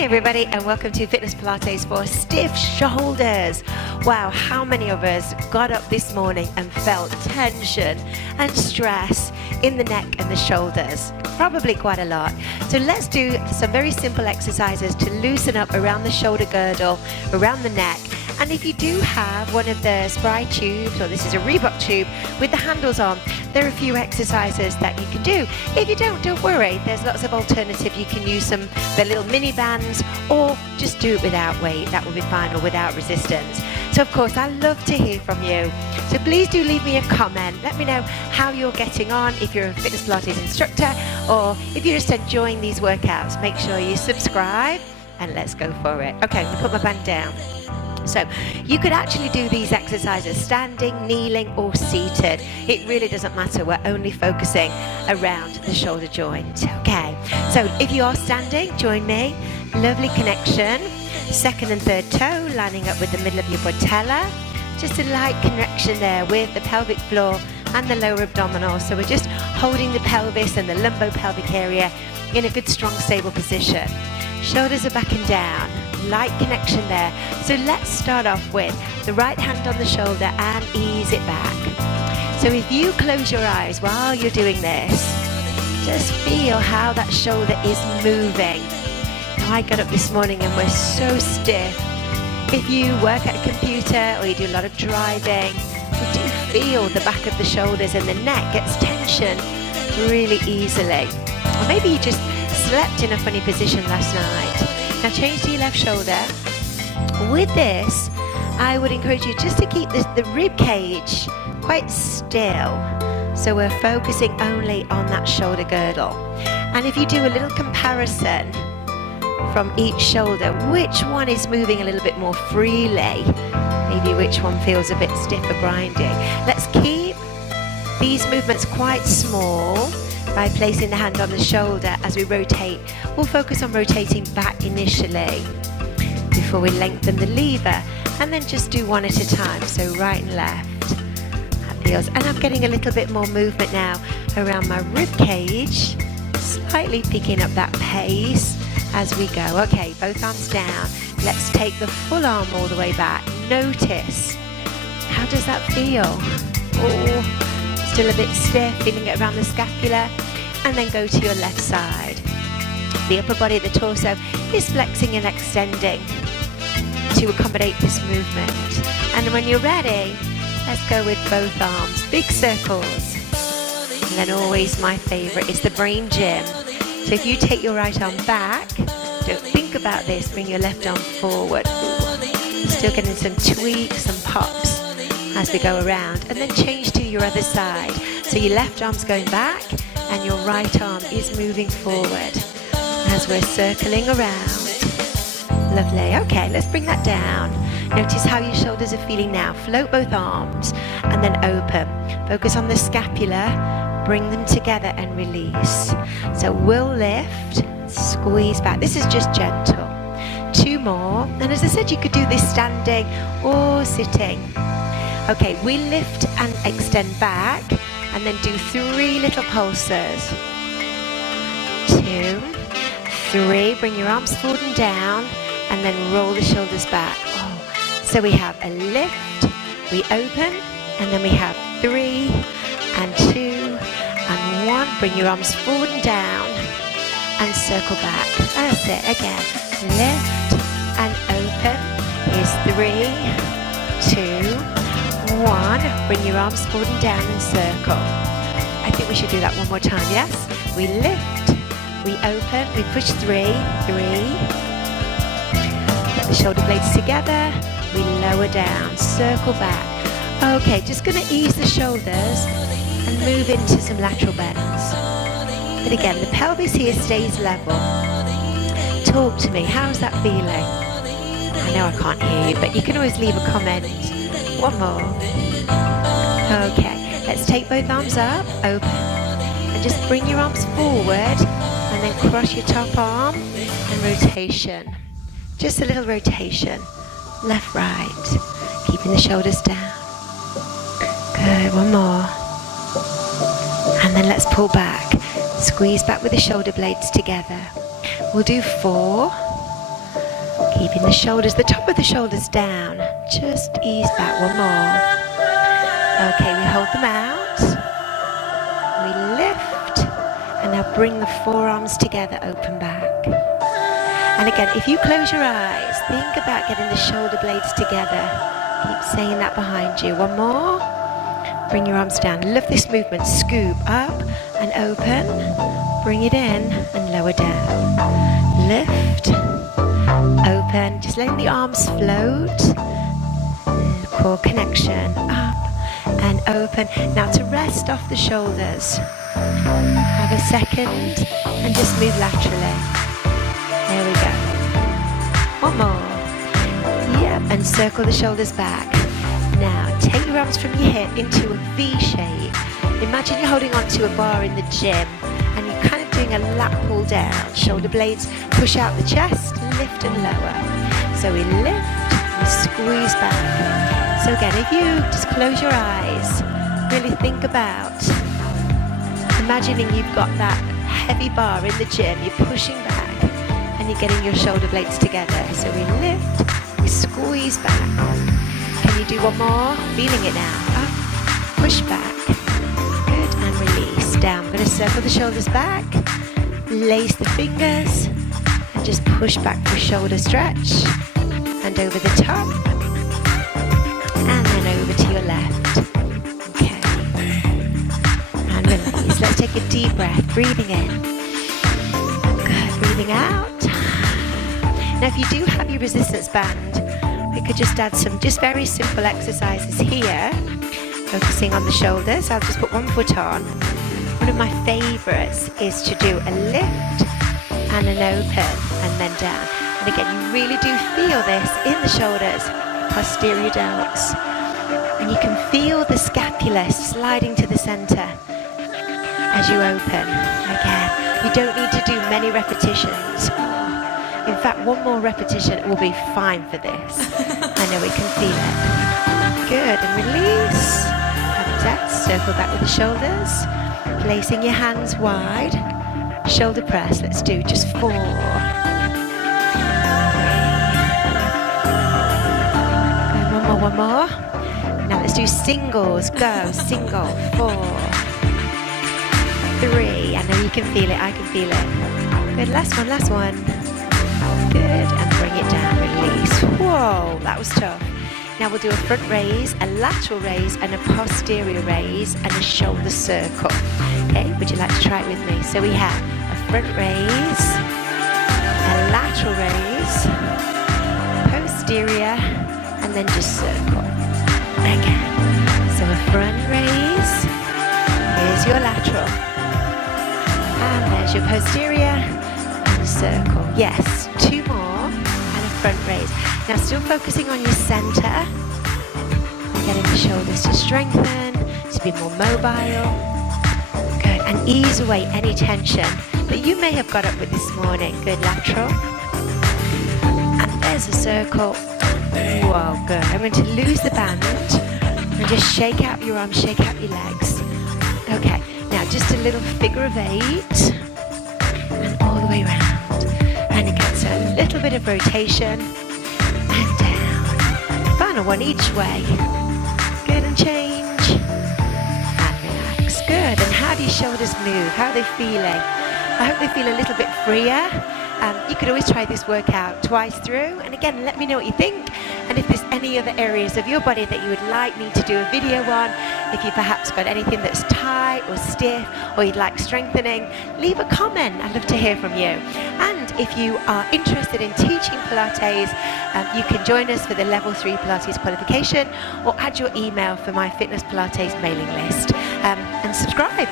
Hey everybody, and welcome to Fitness Pilates for stiff shoulders. Wow, how many of us got up this morning and felt tension and stress in the neck and the shoulders? Probably quite a lot. So let's do some very simple exercises to loosen up around the shoulder girdle, around the neck. And if you do have one of the Spry tubes, or this is a Reebok tube with the handles on, there are a few exercises that you can do. If you don't worry, there's lots of alternatives. You can use the little mini bands, or just do it without weight, that will be fine, or without resistance. So of course, I love to hear from you. So please do leave me a comment. Let me know how you're getting on, if you're a Fitness Pilates instructor, or if you're just enjoying these workouts. Make sure you subscribe, and let's go for it. Okay, I'm gonna put my band down. So you could actually do these exercises standing, kneeling, or seated. It really doesn't matter. We're only focusing around the shoulder joint. Okay, so if you are standing, join me. Lovely connection. Second and third toe lining up with the middle of your patella. Just a light connection there with the pelvic floor and the lower abdominal. So we're just holding the pelvis and the lumbopelvic area in a good, strong, stable position. Shoulders are back and down. Light connection there. So let's start off with the right hand on the shoulder and ease it back. So if you close your eyes while you're doing this, just feel how that shoulder is moving. Now, I got up this morning and we're so stiff. If you work at a computer or you do a lot of driving, you do feel the back of the shoulders, and the neck gets tension really easily. Or maybe you just slept in a funny position last night. Now change to your left shoulder. With this, I would encourage you just to keep the rib cage quite still. So we're focusing only on that shoulder girdle. And if you do a little comparison from each shoulder, which one is moving a little bit more freely? Maybe which one feels a bit stiff or grinding? Let's keep these movements quite small. By placing the hand on the shoulder as we rotate, we'll focus on rotating back initially before we lengthen the lever, and then just do one at a time. So right and left. That feels, and I'm getting a little bit more movement now around my rib cage, slightly picking up that pace as we go. Okay, both arms down. Let's take the full arm all the way back. Notice, how does that feel? Oh, still a bit stiff, feeling it around the scapula, and then go to your left side. The upper body of the torso is flexing and extending to accommodate this movement. And when you're ready, let's go with both arms, big circles. And then always my favorite is the brain gym. So if you take your right arm back, don't think about this, bring your left arm forward. Still getting some tweaks, some pops as we go around, and then change to your other side. So your left arm's going back and your right arm is moving forward as we're circling around. Lovely. Okay, let's bring that down. Notice how your shoulders are feeling now. Float both arms and then open. Focus on the scapula, bring them together and release. So we'll lift, squeeze back. This is just gentle. 2 more. And as I said, you could do this standing or sitting. Okay, we lift and extend back, and then do 3 little pulses. 2, 3, bring your arms forward and down, and then roll the shoulders back. Oh, so we have a lift, we open, and then we have 3, and 2, and 1. Bring your arms forward and down, and circle back. That's it, again. Lift and open. Here's 3, 2, 1. Bring your arms forward and down and circle. I think we should do that one more time, yes? We lift, we open, we push 3, 3. Get the shoulder blades together, we lower down, circle back. Okay, just gonna ease the shoulders and move into some lateral bends. But again, the pelvis here stays level. Talk to me, how's that feeling? I know I can't hear you, but you can always leave a comment. One more. Okay, let's take both arms up, open, and just bring your arms forward, and then cross your top arm, and rotation. Just a little rotation. Left, right. Keeping the shoulders down. Good, one more. And then let's pull back. Squeeze back with the shoulder blades together. We'll do 4, Keeping the shoulders, the top of the shoulders down. Just ease back, one more. Okay, we hold them out. We lift. And now bring the forearms together, open back. And again, if you close your eyes, think about getting the shoulder blades together. Keep saying that behind you. One more. Bring your arms down. Love this movement. Scoop up and open. Bring it in and lower down. Lift. Open. Just letting the arms float. Core connection. Up and open. Now to rest off the shoulders. Have a second and just move laterally. There we go. One more. Yep, and circle the shoulders back. Now take your arms from your hip into a V shape. Imagine you're holding onto a bar in the gym and you're kind of doing a lat pull down. Shoulder blades push out the chest, lift and lower. So we lift and squeeze back. So again, if you just close your eyes, really think about imagining you've got that heavy bar in the gym, you're pushing back and you're getting your shoulder blades together. So we lift, we squeeze back. Can you do one more? Feeling it now. Up, push back. Good, and release. Down. We're going to circle the shoulders back, lace the fingers, and just push back for a shoulder stretch. And over the top, and then over to your left. Okay. And release. Let's take a deep breath, breathing in. Good, breathing out. Now if you do have your resistance band, we could just add some just very simple exercises here, focusing on the shoulders. I'll just put one foot on. One of my favorites is to do a lift and an open and then down. And again, you really do feel this in the shoulders, posterior delts. And you can feel the scapula sliding to the center as you open. Again, you don't need to do many repetitions. In fact, one more repetition will be fine for this. I know we can feel it. Good, and release. Hands out, circle back with the shoulders. Placing your hands wide. Shoulder press, let's do just 4. 3. And one more. Now let's do singles. Go, single, 4. 3. I know you can feel it, I can feel it. Good, last one. Good, and bring it down, release. Whoa, that was tough. Now we'll do a front raise, a lateral raise, and a posterior raise, and a shoulder circle. Okay, would you like to try it with me? So we have a front raise, a lateral raise, posterior, and then just circle. Again. So a front raise, here's your lateral, and there's your posterior, and a circle. Yes, 2 more, and a front raise. Now still focusing on your center, getting the shoulders to strengthen, to be more mobile. Good, and ease away any tension that you may have got up with this morning. Good, lateral. And there's a circle. Whoa, good. I'm going to lose the band and just shake out your arms, shake out your legs. Okay, now just a little figure of 8 and all the way around. And again, so a little bit of rotation and down. Final one each way. Good, and change and relax. Good, and how do your shoulders move? How are they feeling? I hope they feel a little bit freer. You could always try this workout twice through, and again, let me know what you think, and if there's any other areas of your body that you would like me to do a video on, if you perhaps got anything that's tight or stiff or you'd like strengthening, leave a comment. I'd love to hear from you. And if you are interested in teaching Pilates, you can join us for the level 3 Pilates qualification, or add your email for my Fitness Pilates mailing list, and subscribe.